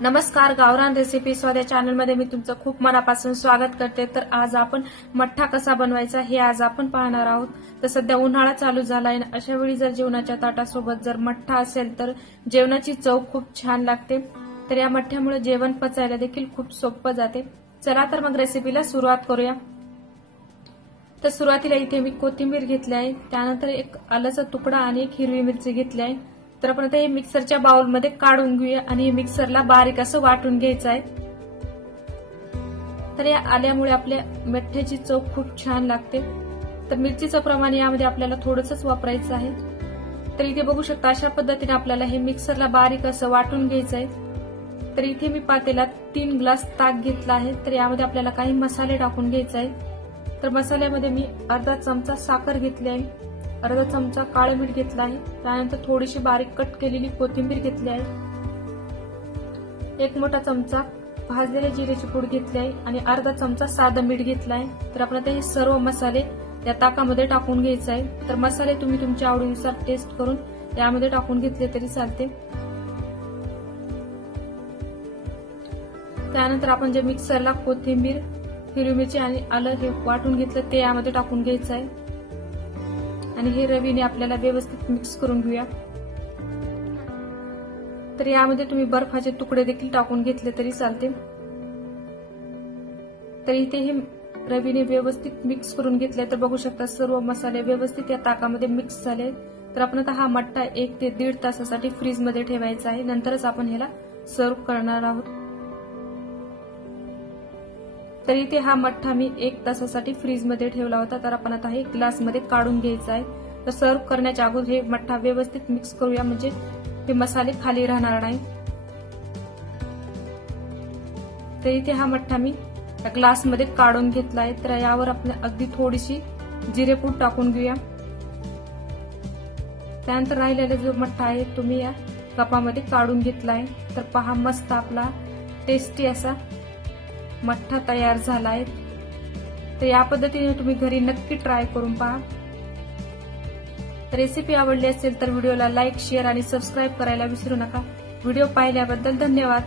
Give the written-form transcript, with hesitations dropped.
नमस्कार, गावरान रेसिपी स्वाद चॅनल मध्ये मी तुमचं खूप मनापासून स्वागत करते। तर आज आपण मठ्ठा कसा बनवायचा हे आज आपण पाहणार आहोत। तर सध्या उन्हाळा चालू झालाय, अशा वेळी जर जेवणाच्या ताटासोबत जर मठ्ठा असेल तर जेवणाची चव खूप छान लागते। तर या मठ्ठ्यामुळे जेवण पचायला देखील खूप सोपं जाते। चला तर मग रेसिपीला सुरुवात करूया। तर सुरुवातीला इथे मी कोथिंबीर घेतली आहे, त्यानंतर एक आल्याचा तुकडा आणि एक हिरवी मिरची घेतली आहे। तर आपण आता हे मिक्सरच्या बाउलमध्ये काढून घेऊया आणि हे मिक्सरला बारीक असं वाटून घ्यायचं आहे। तर या आल्यामुळे आपल्या मठ्ठ्याची चव खूप छान लागते। तर मिरचीचं प्रमाण यामध्ये आपल्याला थोडंसंच वापरायचं आहे। तर इथे बघू शकता अशा पद्धतीने आपल्याला हे मिक्सरला बारीक असं वाटून घ्यायचं आहे। तर इथे मी पातेल्यात 3 ग्लास ताक घेतला आहे। तर यामध्ये आपल्याला काही मसाले टाकून घ्यायचे आहे। तर मसाल्यामध्ये मी अर्धा चमचा साखर घेतली आहे, अर्धा चमचा काळे मीठ घेतला आहे, त्यानंतर थोडीशी बारीक कट केलेली कोथिंबीर घेतली आहे, एक मोठा चमचा भाजलेले जिऱ्याची पूड घेतली आहे आणि अर्धा चमचा साधं मीठ घेतलं आहे। तर आपण आता हे सर्व मसाले या ताकामध्ये टाकून घ्यायचे आहे। तर मसाले तुम्ही तुमच्या आवडीनुसार टेस्ट करून यामध्ये टाकून घेतले तरी चालते। त्यानंतर आपण जे मिक्सरला कोथिंबीर, हिरवी मिरची आणि आलं हे वाटून घेतलं ते यामध्ये टाकून घ्यायचं आहे आणि हे रवीने आपल्याला व्यवस्थित मिक्स करून घेऊया। तर यामध्ये तुम्ही बर्फाचे तुकडे देखील टाकून घेतले तरी चालते। तर इथे हे रवीने व्यवस्थित मिक्स करून घेतले। तर बघू शकता सर्व मसाले व्यवस्थित या ताकामध्ये मिक्स झाले। तर आपण आता हा मठ्ठा 1 ते 1.5 तासासाठी फ्रीज मध्ये ठेवायचा आहे, नंतरच आपण ह्याला सर्व्ह करणार आहोत। तर इथे हा मठ्ठा मी 1 तासासाठी फ्रीज मध्ये ठेवला होता। तर आपण आता हे ग्लास मध्ये काढून घ्यायचा आहे। तर सर्व्ह करण्याच्या अगोदर हे मठ्ठा व्यवस्थित मिक्स करूया, म्हणजे हे मसाले खाली राहणार नाही। तर इथे हा मठ्ठा मी ग्लास मध्ये काढून घेतला आहे। तर यावर आपण अगदी थोडीशी जिरेपूड टाकून घेऊया। त्यानंतर राहिलेला जो मठ्ठा आहे तो मी या कपामध्ये काढून घेतला आहे। तर पहा, मस्त आपला टेस्टी असा मठ्ठा तयार झाला आहे। तर या पद्धतीने तुम्ही घरी नक्की ट्राय करून पहा। रेसिपी आवडली असेल तर व्हिडिओला लाईक, शेअर आणि सबस्क्राईब करायला विसरू नका। व्हिडिओ पाहिल्याबद्दल धन्यवाद।